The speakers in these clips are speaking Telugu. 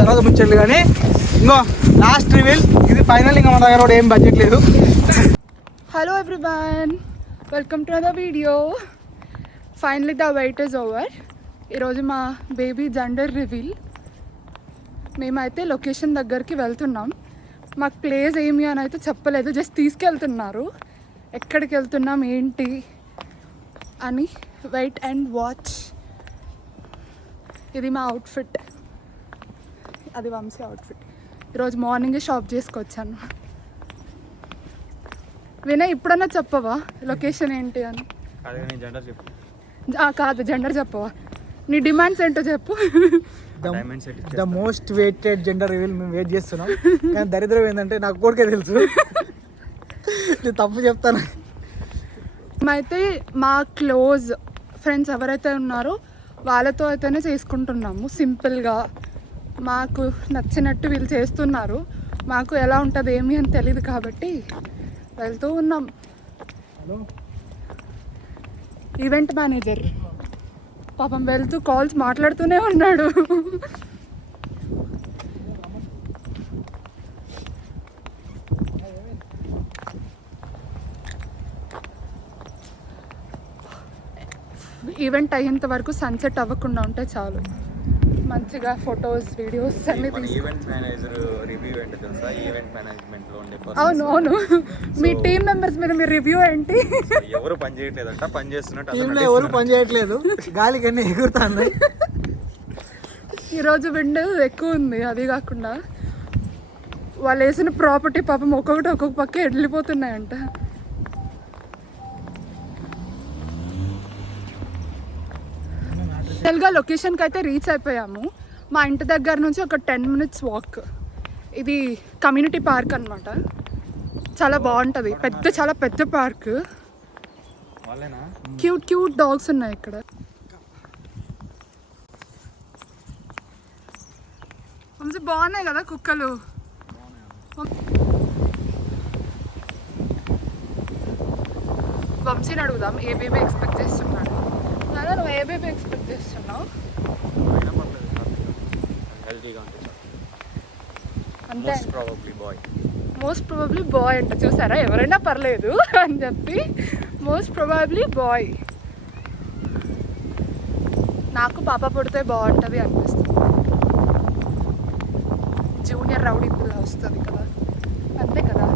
తర్వాత ముచ్చట్లు. కానీ ఇంకో లాస్ట్ రివీల్ ఇది ఫైనల్. ఇంకా మన దగ్గర కూడా ఏం బడ్జెట్ లేదు. Hello everyone, welcome to other video. Finally the weight is over. ఈరోజు మా బేబీ జెండర్ రివీల్. మేమైతే లొకేషన్ దగ్గరికి వెళ్తున్నాం. మాకు ప్లేస్ ఏమి అని అయితే చెప్పలేదు, జస్ట్ తీసుకెళ్తున్నారు. ఎక్కడికి వెళ్తున్నాం ఏంటి అని వెయిట్ అండ్ వాచ్. ఇది మా అవుట్ఫిట్, అది వంశీ అవుట్ఫిట్. ఈరోజు మార్నింగే షాప్ చేసుకొచ్చాను. వినయ్ ఇప్పుడన్నా చెప్పవా లొకేషన్ ఏంటి అని? కాదు, జెండర్ చెప్పవా, నీ డిమాండ్స్ ఏంటో చెప్పు. The most waited gender reveal మేము వెయిట్ చేస్తున్నాం. కానీ దరిద్రం ఏంటంటే నాకు కోరికే తెలుసు, నేను తప్పు చెప్తాను. మేమైతే మా క్లోజ్ ఫ్రెండ్స్ ఎవరైతే ఉన్నారో వాళ్ళతో అయితేనే చేసుకుంటున్నాము. సింపుల్గా మాకు నచ్చినట్టు వీళ్ళు చేస్తున్నారు. మాకు ఎలా ఉంటుంది ఏమి అని తెలియదు కాబట్టి వెళ్తూ ఉన్నాం. ఈవెంట్ మేనేజర్ పాపం వెళ్తూ కాల్స్ మాట్లాడుతూనే ఉన్నాడు. ఈవెంట్ అయ్యేంత వరకు సన్సెట్ అవ్వకుండా ఉంటే చాలు. మంచిగా ఫొటోస్ వీడియోస్ అన్ని అవును అవును. మీ టీమ్ మెంబర్స్ మీద మీ రివ్యూ ఏంటి? ఎవరు పని చేయట్లేదంట, పని చేస్తున్నట్టు ఎవరు పని చేయట్లేదు, గాలికి అన్నీ ఎగురుతున్నాయి. ఈరోజు విండ్ ఎక్కువ ఉంది. అది కాకుండా వాళ్ళు వేసిన ప్రాపర్టీ పాపం ఒక్కొక్క పక్క వెళ్ళిపోతున్నాయంట. గా లొకేషన్కి అయితే రీచ్ అయిపోయాము. మా ఇంటి దగ్గర నుంచి ఒక 10 minutes వాక్. ఇది కమ్యూనిటీ పార్క్ అనమాట. చాలా బాగుంటుంది, చాలా పెద్ద పార్క్. క్యూట్ డాగ్స్ ఉన్నాయి ఇక్కడ. మంచి బాగున్నాయి కదా కుక్కలు. వంశీని అడుగుదాం ఏ బేబీ ఎక్స్పెక్ట్ చేస్తున్నాడు. అలా నువ్వు ఏ బేబీ ఎక్స్పెక్ట్ చేస్తున్నావు? అంతే, మోస్ట్ ప్రాబబ్లీ బాయ్ అంట. చూసారా, ఎవరైనా పర్లేదు అని చెప్పి మోస్ట్ ప్రాబబ్లీ బాయ్. నాకు పాప పుడితే బాగుంటుంది అనిపిస్తుంది. జూనియర్ రౌడీ పిల్ల వస్తుంది కదా, అంతే కదా.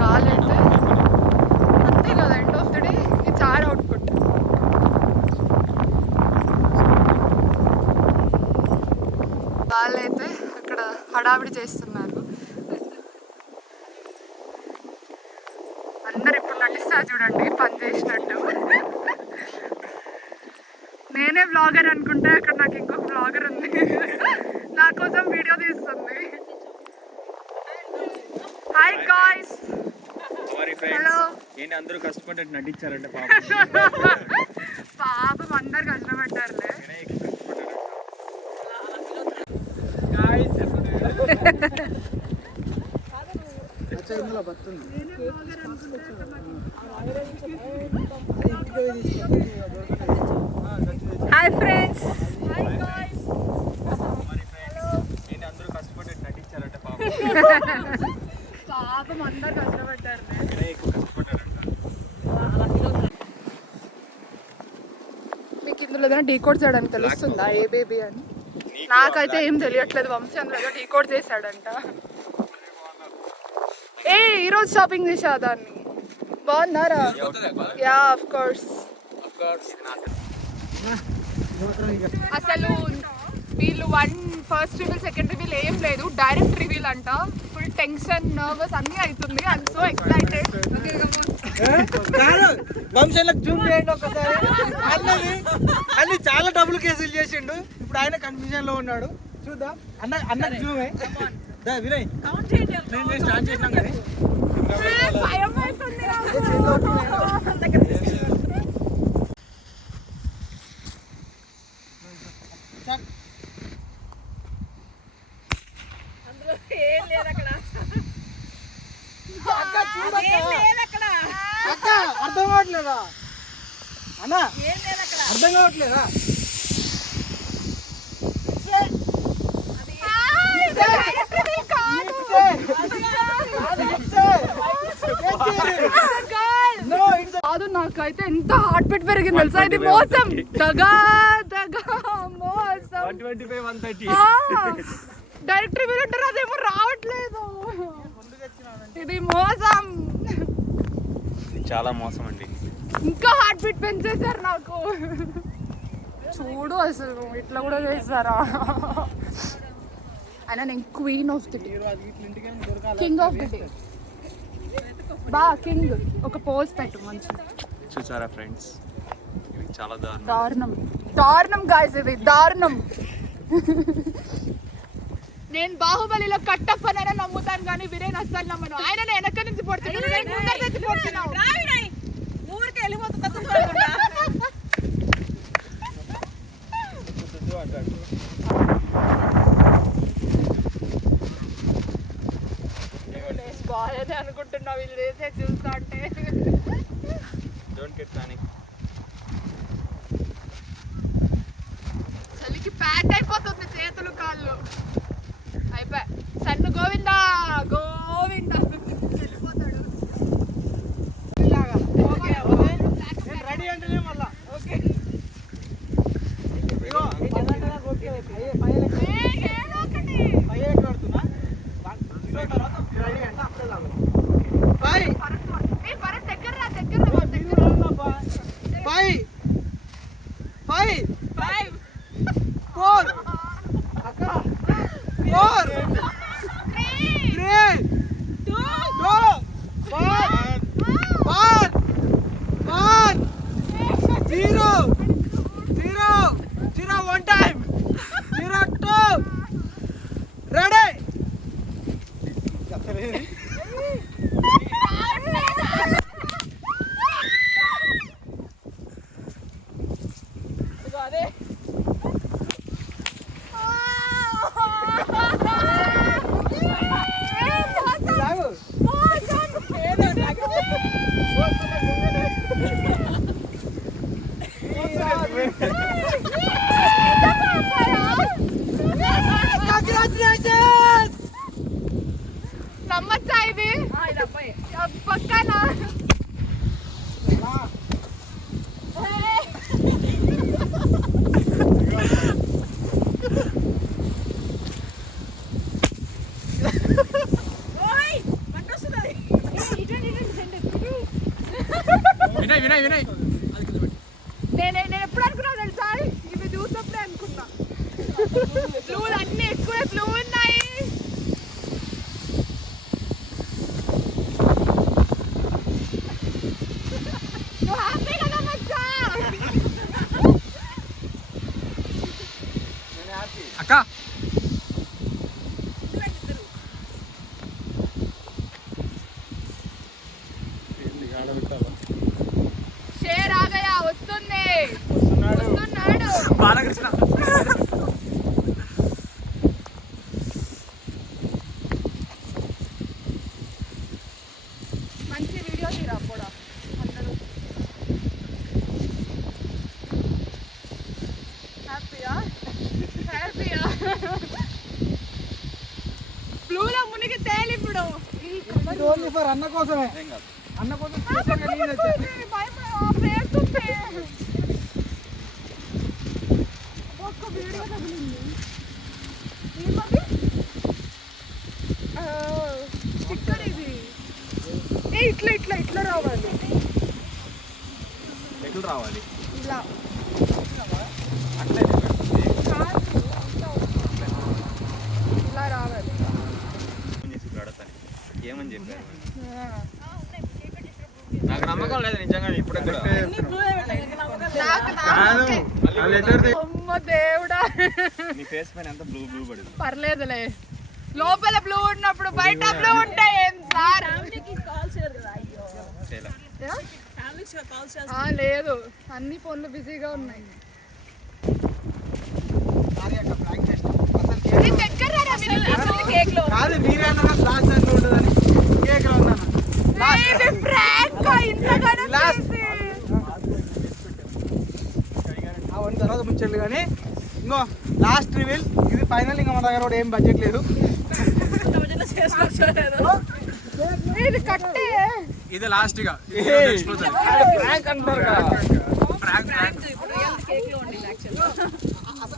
కాలైతే అంతే కదా, end of the day it's are output. వాళ్ళైతే అక్కడ హడావిడి చేస్తున్నారు. అందరు ఇప్పుడు నటిస్తారు చూడండి పని చేసినట్టు. నేనే బ్లాగర్ అనుకుంటే అక్కడ నాకు ఇంకొక బ్లాగర్ ఉంది, నా కోసం వీడియో తీస్తుంది. Hi guys, hello. ఏంటి అందరూ కష్టపడ్డట్టు నటించారంటే పాపం అందరు కష్టపడ్డారులే. హాయ్ ఫ్రెండ్స్, అందరూ కష్టపడ్డట్టు నటించారంటే పాపం అందరు కష్టపడ్డారు. మీకు ఇందులో ఏదైనా డీకోడ్ చేయడానికి తెలుస్తుందా ఏ బేబీ అని? నాకైతే ఏం తెలియట్లేదు. వంశీ అందులో ఏదో డీకోడ్ చేశాడంట. ఈరోజు షాపింగ్ చేసా దాన్ని. బాగుందారా? Yeah of course. అసలు వీళ్ళు ఫస్ట్ రివీల్ సెకండ్ రివీల్ ఏం లేదు, డైరెక్ట్ రివీల్ అంట. ఫుల్ టెన్షన్ నర్వస్ అన్నీ అవుతుంది. I'm so excited. వంశంలోకి జూమ్ చేయండి ఒకసారి. అన్ని చాలా డబ్బులు కేసులు చేసిండు. ఇప్పుడు ఆయన కన్ఫ్యూజన్ లో ఉన్నాడు. చూద్దాం. అన్న జూమ్ వినయ్, నేను స్టార్ట్ చేసినాం కదా. అర్థం కావట్లేదా? అన్నా అర్థం కావట్లేదా? కాదు, నాకైతే ఎంత హార్ట్ బీట్ పెరిగింది తెలుసా. ఇది మోసం, దగా దగా మోసం. డైరెక్ట్ రివ్యూ ఉంటారు, అదేమో రావట్లేదు. ఇది మోసం, చాలా మోసం అండి. ఇంకా హార్ట్ బీట్ పెంచేశారు నాకు. చూడు అసలు ఇట్లా కూడా చేస్తారా. అయినా నేను queen of the day, king of the day. బా కింగ్, ఒక పోజ్ పెట్టు మంచి. చూసారా ఫ్రెండ్స్, ఇది చాలా దారుణం దారుణం గాయ్స్, ఇది దారుణం. నేను బాహుబలిలో కట్టప్పనైనా నమ్ముతాను కానీ వీరేన్ అస్సలు నమ్మను. ఆయన వెనక నుంచి పొడుతున్నాడు, ఊరికి వెళ్ళిపోతుంది. బాగానే అనుకుంటున్నా వీళ్ళు వేసే చూస్తా అంటే. చలికి ప్యాక్ అయిపోతుంది చేతులు కాళ్ళు. అయిపోయి సన్ను గోవిందా గోవిందా వెళ్ళిపోతాడు. రెడీ అంటేనే మళ్ళా ఓకే. నమ్మచ్చా ఇది పక్కన? వినయ్ నేను ఎప్పుడు అనుకున్నా తెలుసా, ఇవి చూసినప్పుడే అనుకున్నా. ఫ్లూలు అన్ని ఎక్కువ ఫ్లూ ఉన్నాయి. నువ్వు హ్యాపీ కదా మచ్చా? అక్క షేర్ ఆగయా, వస్తుంది వస్తున్నాడు బాలకృష్ణ. మంచి వీడియో తీరా కూడా అందరూ. హ్యాపీయా హ్యాపీయా? బ్లూలో మునిగి తేలి ఇప్పుడు. ఓన్లీ ఫర్ అన్న కోసమే, అన్న కోసం స్పెషల్గా నేను వచ్చాను. ఒక్క వీడియో తగిలింది. స్టిక్కర్ ఇది. ఇట్లా ఇట్లా ఇట్లా రావాలి, ఎట్లు రావాలి ఇలా అట్లే ఇలా రావాలి. ఏమని చెప్పారు? నాకు నమ్మకం లేదు నిజంగా ఇప్పుడు కూడా. అమ్మ దేవుడా, నీ ఫేస్ పైన ఎంత బ్లూ బ్లూ పడింది. పర్లేదులే, లోపల బ్లూ ఉన్నప్పుడు బయట బ్లూ ఉంటాయి ఏం సార్? లేదు, అన్ని ఫోన్లు బిజీగా ఉన్నాయి. కాదు మీరే అన్న లాస్ట్ దాంట్లో ఉంటుందని కేక్ లో ఉన్నాను. చేసుకోవాలని. ఇంకో లాస్ట్ రివీల్ ఇది ఫైనల్. ఇంకా మన దగ్గర కూడా ఏం బడ్జెట్ లేదు. ఇది కట్టే ఇది లాస్ట్ గా ప్రాంక్ అంటారు కదా.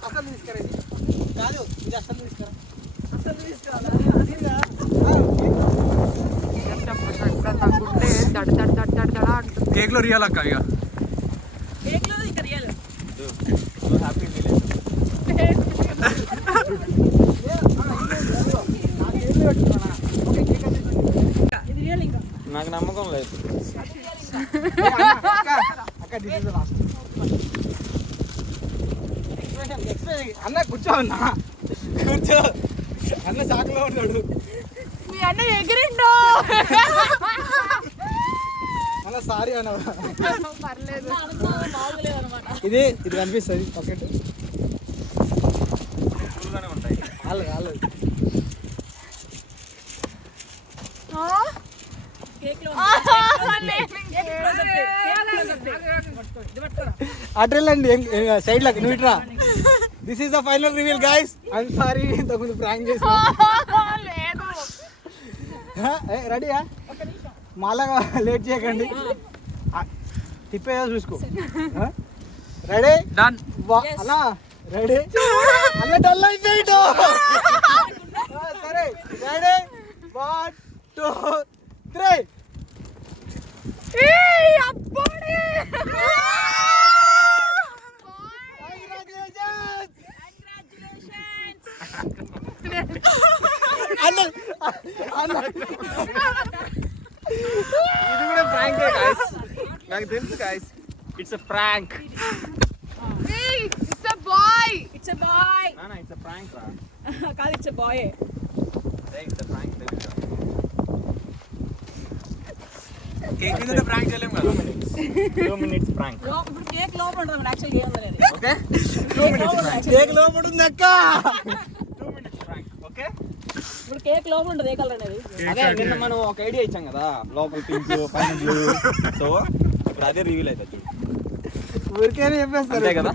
అసలు తీసుకురా ఇది. కాదు ఇది అసలు తీసుకురా. కేక్ లో రియల్ అక్క ఇక నాకు నమ్మకం లేదు. అన్న కూర్చో అన్న, కూర్చో అన్న. చాకులో ఉన్నాడు మీ అన్న ఎగిరిండో. అన్న సారీ అన్న. పర్లేదు. ఇది కనిపిస్తుంది పాకెట్. ఫుల్గానే ఉంటాయి. కాలేదు అట్రెళ్ళండి సైడ్ లకి నువ్వు ఇట్రా. This is the final reveal guys. I'm sorry ఇంతకుముందు ప్రాంక్ చేసిన. రెడీయా? మాలాగా లేట్ చేయకండి. తిప్పేదో చూసుకో. Ready done. అలా రెడీ అన్న డల్ అయిపోయాడు. సరే రెడీ 1 2 3. ఇది కూడా ప్రాంక్ గైస్. నాకు తెలుసు guys. It's a prank. It's a boy. It's a prank రా. కాదు it's boy. It's a prank. Cake మీద ప్రాంక్ చేయలేం కదా. 2 minutes ప్రాంక్. ఇప్పుడు కేక్ లోపల ఉంటుంది యాక్చువల్ చేయాలి. Okay 2 minutes prank. కేక్ లోపల ఉంది అక్క. 2 minutes ప్రాంక్. ఓకే ఇప్పుడు కేక్ లోపల ఉంటుంది ఏ కలర్ అనేది. అదే నిన్న మనం ఒక ఐడియా ఇచ్చాం కదా, లోపల పింక్ పైన బ్లూ. సో ఇప్పుడు అదే రివీల్ అవుతుంది. ఊరికేనే చెప్పేస్తారు అంతే కదా.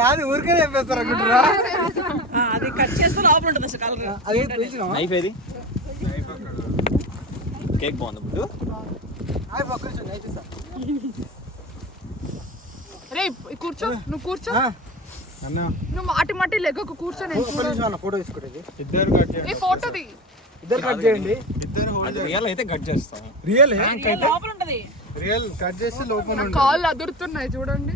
కాదు ఊరికేనే చెప్పేస్తారు అనుకుంటారా? అది కట్ చేస్తే లోపల ఉంటుంది అసలు కలర్. అదే తెలిసినా నైఫ్ ఏది? కేక్ బాగుంది ఇప్పుడు. రే కూర్చో, నువ్వు కూర్చో. అన్న నువ్వు మాటి మాటి లెగ్గకు కూర్చో. నేను ఫోటో తీసుకుంటేది. ఈ ఫోటోది ఇద్దరు కట్ చేయండి. రియల్ అయితే కట్ చేస్తాం. రియల్ లోపల ఉంటుంది. రియల్ కట్ చేసి లోపల కాళ్ళు అదురుతున్నాయి చూడండి.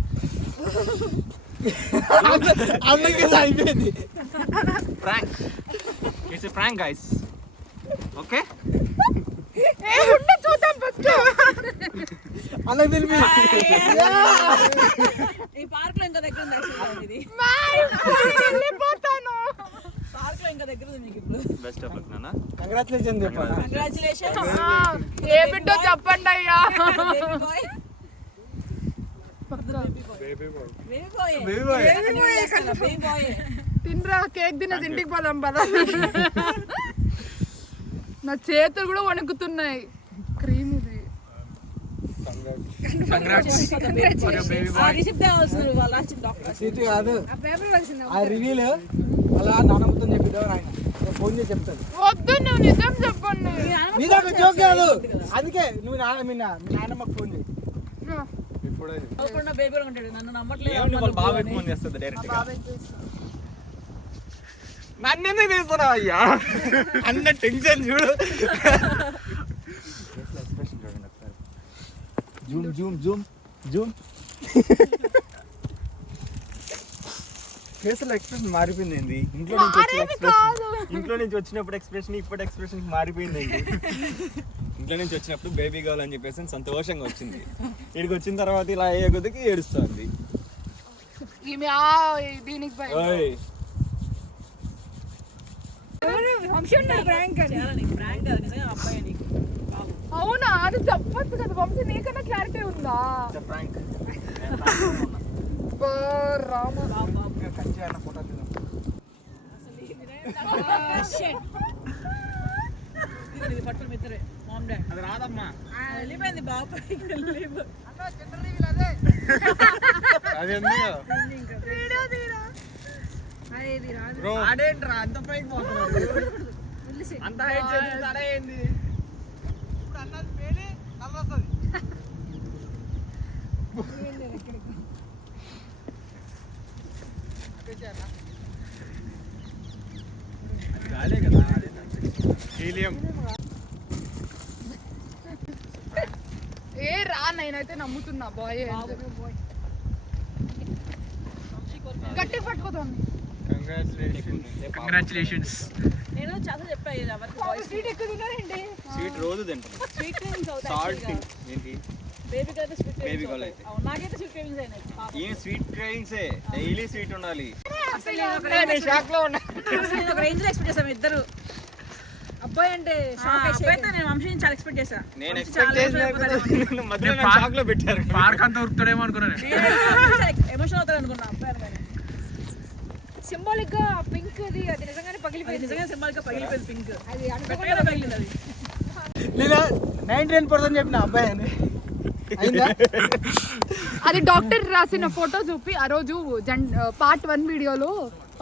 అందుకే అయిపోయింది. Prank. It's a prank guys. Okay చూద్దాం ఫస్ట్. అలా తెలిపి ఈ పార్క్ లో ఇంకా దగ్గర ఉంది యాక్చువల్ ఇది. వెళ్ళిపోతాను. పార్క్ లో ఇంకా దగ్గర ఉంది మీకు ఇప్పుడు. బెస్ట్ ఆఫ్ లక్ నాన్న. కంగ్రాచులేషన్ చెప్పండి. కంగ్రాచులేషన్స్. ఏ బిడ్డో చెప్పండి అయ్యా. Baby bye. తినరా కేక్ తినేసి ఇంటికి పోదాం పదా. నా చేతులు కూడా వణుకుతున్నాయి. క్రీమ్ ఇది. సీటు కాదు ఆ రివ్యూలు అలా నానమ్మతో చెప్పిద్దాం. ఆయన ఫోన్ చేసి చెప్తాను. వద్దు నువ్వు నిజం చెప్పండి. నీ దాకా జోక్ కాదు. అందుకే నువ్వు మీ నాన్నమ్మకు ఫోన్ చేయి. బేబీ ఉంటాడు. నన్ను నమ్మట్లేదు. ఏమండి వాళ్ళ బాబు ఎక్కువ చేస్తుంది డైరెక్ట్ గా. నన్ను ఎందుకు తీస్తున్నావు అయ్యా? అన్న టెన్షన్ చూడు. Zoom Zoom Zoom Zoom. Face లో ఎక్స్ప్రెషన్ మారిపోయింది. ఏంది ఇంట్లో నుంచి వచ్చినప్పుడు ఎక్స్ప్రెషన్ ఇప్పుడు ఎక్స్ప్రెషన్ మారిపోయింది. ఇంట్లో నుంచి వచ్చినప్పుడు బేబీ గర్ల్ అని చెప్పేసి సంతోషంగా వచ్చింది. ఇక్కడికి వచ్చిన తర్వాత ఇలా అయ్యే కొద్దికి ఏడుస్తుంది. దీనికి ఓయ్ అవునా? అది చెప్పచ్చు కదా వంశీ. నీకన్నా క్లారిటీ ఉందా? ప్రాంక్. ఫోటో పట్టుకుని మిత్రే మామ్ డాడ్. అది రాదమ్మా. వెళ్ళిపోయింది బాబు. అది ఎందుకు బ్రో ఆడేంట్రా అంత పైకి పోతున్నాడు అంత హైట్ చేసి అడేంది ఇప్పుడు అన్నది పేడి కలర్ వస్తుంది గాలే కదా హీలియం ఏ రా నేనైతే నమ్ముతున్నా బాయ్ గట్టి పట్టుకోదాన్ని. కంగ్రాచులేషన్స్. నేను చాలా చెప్పా ఇది ఎవరికి బాయ్స్ స్వీట్ ఎక్కువ తిన్నారండి. స్వీట్ రోజు తింటాం స్వీట్ క్రీమ్స్ సాల్ట్ అవుతాయి ఏంటి బేబీ అయితే స్వీట్ Baby క్రీమ్స్ girl అవుతాయి. అయితే. అవును, నాకైతే స్వీట్ క్రీమ్స్ అయినాయి పాపం. ఈ స్వీట్ క్రేవింగ్సే డైలీ స్వీట్ ఉండాలి అసలు నేను షాక్ లో ఉన్నా నేను ఒక రేంజ్ లో ఎక్స్పెక్ట్ చేసాం ఇద్దరు. అబ్బాయి అంటే అబ్బాయి అయితే నేను వంశీ చాలా ఎక్స్పెక్ట్ చేశా. నేను వంశీ ఎక్స్పెక్ట్ చాలా చేసిన అయిపోతాడు. మధ్యలో షాక్ లో పెట్టారు పార్క్ అంతా ఉరుకుతాడేమో అనుకున్నాను. ఎమోషన్ అవుతాడు అనుకున్నా అబ్బాయి అనగానే. సింబాలిక్ గా పింక్ అది నిజంగానే అది పగిలిపోయింది. నిజంగా సింబాల్ గా పగిలిపోయింది పింక్. అది పెట్టగానే పగిలింది అది. నేను 99% చెప్పిన అబ్బాయి అని అయిందా అది డాక్టర్ రాసిన ఫోటో చూపి ఆ రోజు పార్ట్ 1 వీడియోలో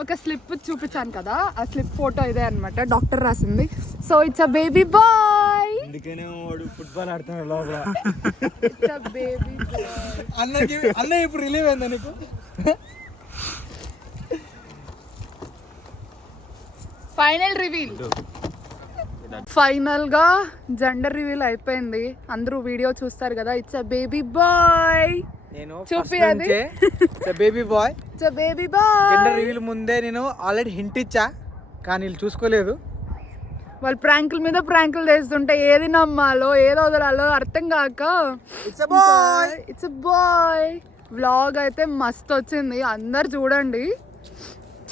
ఒక స్లిప్ చూపించాను కదా, ఆ స్లిప్ ఫోటో ఇదే అన్నమాట, డాక్టర్ రాసింది. So it's a baby bye. అందుకనే వాడు ఫుట్బాల్ ఆడుతున్నాడు లోపల ఇట్స్ అ బేబీ బాయ్. అన్న ఇప్పుడు రిలీవ్ అయిందా నీకు ఫైనల్ రివీల్. ఫైనల్ గా జెండర్ రివీల్ అయిపోయింది. అందరూ వీడియో చూస్తారు కదా. It's a baby bye. నేను చూపి అది. Baby bye it's a baby bye. Gender reveal ముందే నేను ఆల్రెడీ హింట్ ఇచ్చా కానీ వీళ్ళు చూసుకోలేదు. వాళ్ళు ప్రాంకుల మీద ప్రాంకులు చేస్తుంటే ఏది నమ్మాలో ఏదో వదలాలో అర్థం కాక it's a boy it's boy. Vlog అయితే మస్తు వచ్చింది, అందరు చూడండి.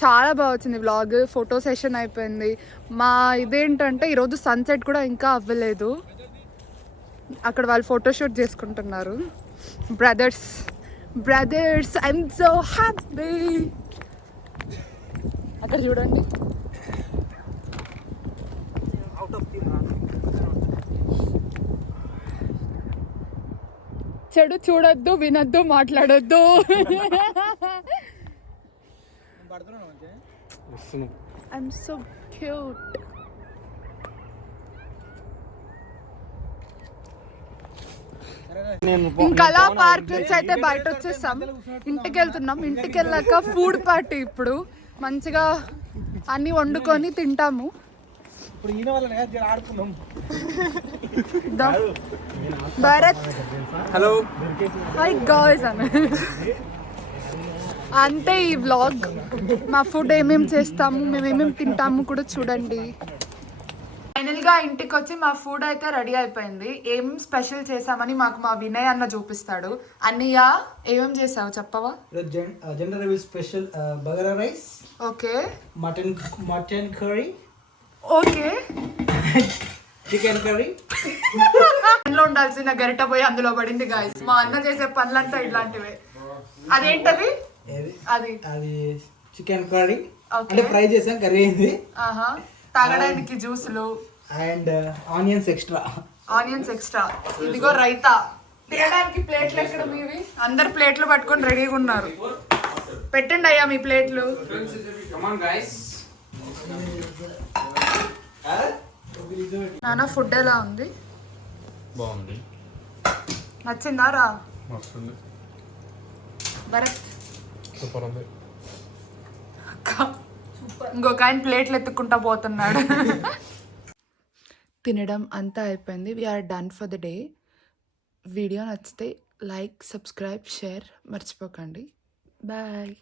చాలా బాగా వచ్చింది వ్లాగ్. ఫోటో సెషన్ అయిపోయింది. మా ఇదేంటంటే ఈరోజు సన్సెట్ కూడా ఇంకా అవ్వలేదు. అక్కడ వాళ్ళు ఫోటోషూట్ చేసుకుంటున్నారు. Brothers I'm so happy. అక్కడ చూడండి. చెడు చూడొద్దు, వినొద్దు, మాట్లాడొద్దు. I'm so cute. ఇంకా అలా పార్క్ నుంచి అయితే బయట వచ్చేసాం. ఇంటికి వెళ్తున్నాం. ఇంటికి వెళ్ళాక ఫుడ్ పార్టీ. ఇప్పుడు మంచిగా అన్ని వండుకొని తింటాము. ఇప్పుడు ఈయన వల్ల ఆడుకున్నాం. భరత్ హలో హాయ్ గాయ్స్ అన్న. అంతే ఈ వ్లాగ్. మా ఫుడ్ ఏమేమి చేస్తాము, మేము ఏమేమి తింటాము కూడా చూడండి. ఫైనల్గా ఇంటికి వచ్చి మా ఫుడ్ అయితే రెడీ అయిపోయింది. ఏం స్పెషల్ చేసామని మాకు మా వినయ్ అన్న చూపిస్తాడు. అన్నయ్య ఏమేమి చేసావు చెప్పవా? Gender reveal special bagara rice, okay, mutton curry, okay, chicken curry. అందులో ఉండాల్సిన గరిట పోయి అందులో పడింది గాయస్. మా అన్న చేసే పనులంతా ఇట్లాంటివే. అదేంటది? అది అది చికెన్ కర్రీ Okay. అంటే ఫ్రై చేసాం, కర్రీ అయింది. ఆహా. తాగడానికి జ్యూసులు అండ్ ఆనియన్స్ ఎక్స్ట్రా. ఇదిగో రైతా. తినడానికి ప్లేట్లు ఎక్కడ మీవి? అందరు ప్లేట్లు పట్టుకొని రెడీగా ఉన్నారు. పెట్టండి అయ్యా మీ ప్లేట్లు. నాన్న ఫుడ్ ఎలా ఉంది? బాగుంది. నచ్చిందా రా భరత్? సూపర్ ఉంది. ఇంకొక ఆయన ప్లేట్లు ఎత్తుకుంటా పోతున్నాడు. తినడం అంతా అయిపోయింది. We're done for the day. Video నచ్చితే లైక్, సబ్స్క్రైబ్, షేర్ మర్చిపోకండి. బాయ్.